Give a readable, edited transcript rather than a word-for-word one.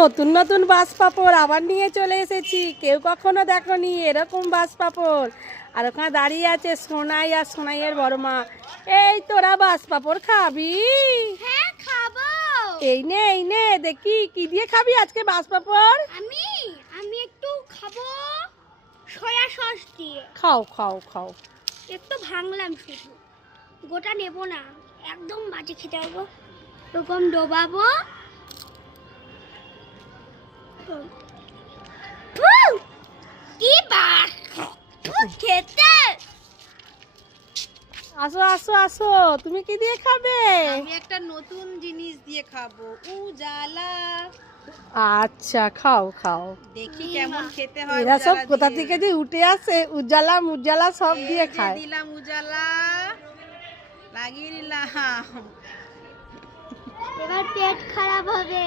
নতুন নতুন বাস পাপড় আবার নিয়ে চলে এসেছি। কেউ কখনো দেখনি এরকম বাস পাপড়। আর ওখানে দাঁড়িয়ে আছে সোনাই আর সোনাইয়ের বড় মা। এই তোরা বাস পাপড় খাবি? হ্যাঁ খাবো। এই নে দেখি কি দিয়ে খাবি আজকে বাস পাপড়? আমি একটু খাবো সয়া সস দিয়ে। খাও খাও খাও। একটু ভাঙলাম শুধু, গোটা নেব না, একদম মাঝে খেতে হবে। এরকম ডোবাবো। কি বাস খেতে। আসো আসো আসো, তুমি কি দিয়ে খাবে? আমি একটা নতুন জিনিস দিয়ে খাবো, উজালা। আচ্ছা খাও খাও। দেখি কেমন খেতে হয়। এরা সব উজালা কোথা দিয়ে। থেকে যে উঠে আসে, উজালা মুজালা সব এই দিয়ে যে খায়। দিলাম উজালা, লাগিয়ে নিলাম। এবার পেট খারাপ হবে।